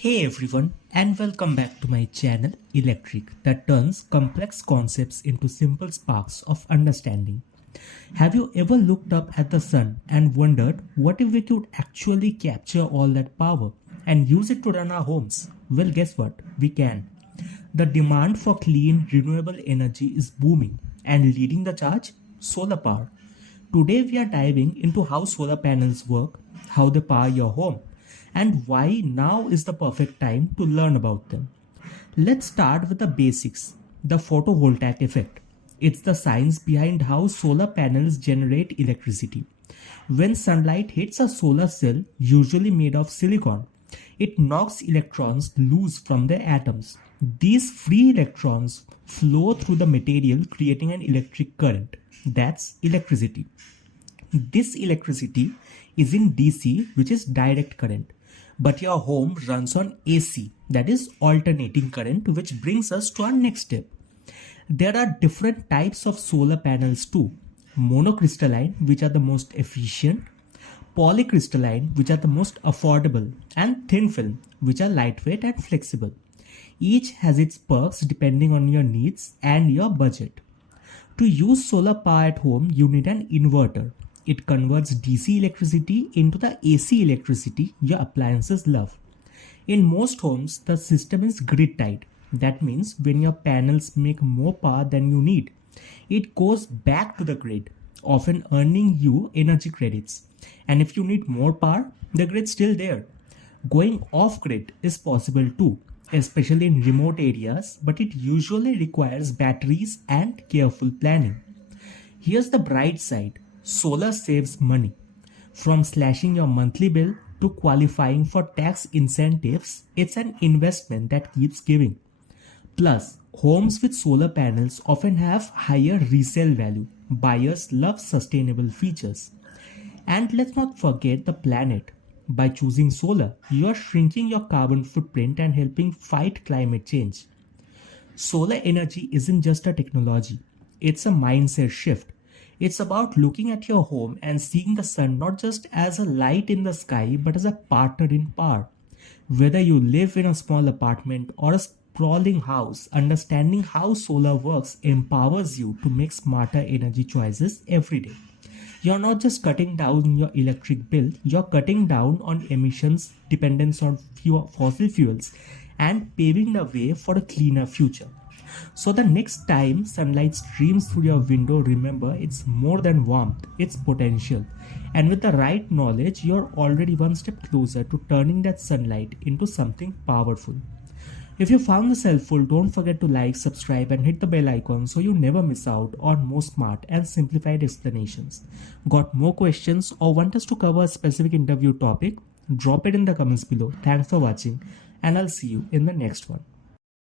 Hey everyone, and welcome back to my channel Electrick that turns complex concepts into simple sparks of understanding. Have you ever looked up at the sun and wondered what if we could actually capture all that power and use it to run our homes? Well, guess what? We can. The demand for clean, renewable energy is booming, and leading the charge? Solar power. Today, we are diving into how solar panels work, how they power your home, and why now is the perfect time to learn about them. Let's start with the basics, the photovoltaic effect. It's the science behind how solar panels generate electricity. When sunlight hits a solar cell, usually made of silicon, it knocks electrons loose from their atoms. These free electrons flow through the material, creating an electric current. That's electricity. This electricity is in DC, which is direct current. But your home runs on AC, that is alternating current, which brings us to our next step. There are different types of solar panels too. Monocrystalline, which are the most efficient, polycrystalline, which are the most affordable, and thin film, which are lightweight and flexible. Each has its perks depending on your needs and your budget. To use solar power at home, you need an inverter. It converts DC electricity into the AC electricity your appliances love. In most homes, the system is grid tied. That means when your panels make more power than you need, it goes back to the grid, often earning you energy credits. And if you need more power, the grid's still there. Going off grid is possible too, especially in remote areas, but it usually requires batteries and careful planning. Here's the bright side. Solar saves money. From slashing your monthly bill to qualifying for tax incentives, it's an investment that keeps giving. Plus, homes with solar panels often have higher resale value. Buyers love sustainable features. And let's not forget the planet. By choosing solar, you are shrinking your carbon footprint and helping fight climate change. Solar energy isn't just a technology, it's a mindset shift. It's about looking at your home and seeing the sun not just as a light in the sky but as a partner in power. Whether you live in a small apartment or a sprawling house, understanding how solar works empowers you to make smarter energy choices every day. You're not just cutting down your electric bill, you're cutting down on emissions, dependence on fossil fuels, and paving the way for a cleaner future. So the next time sunlight streams through your window, remember it's more than warmth, it's potential. And with the right knowledge, you're already one step closer to turning that sunlight into something powerful. If you found this helpful, don't forget to like, subscribe and hit the bell icon so you never miss out on more smart and simplified explanations. Got more questions or want us to cover a specific interview topic? Drop it in the comments below. Thanks for watching and I'll see you in the next one.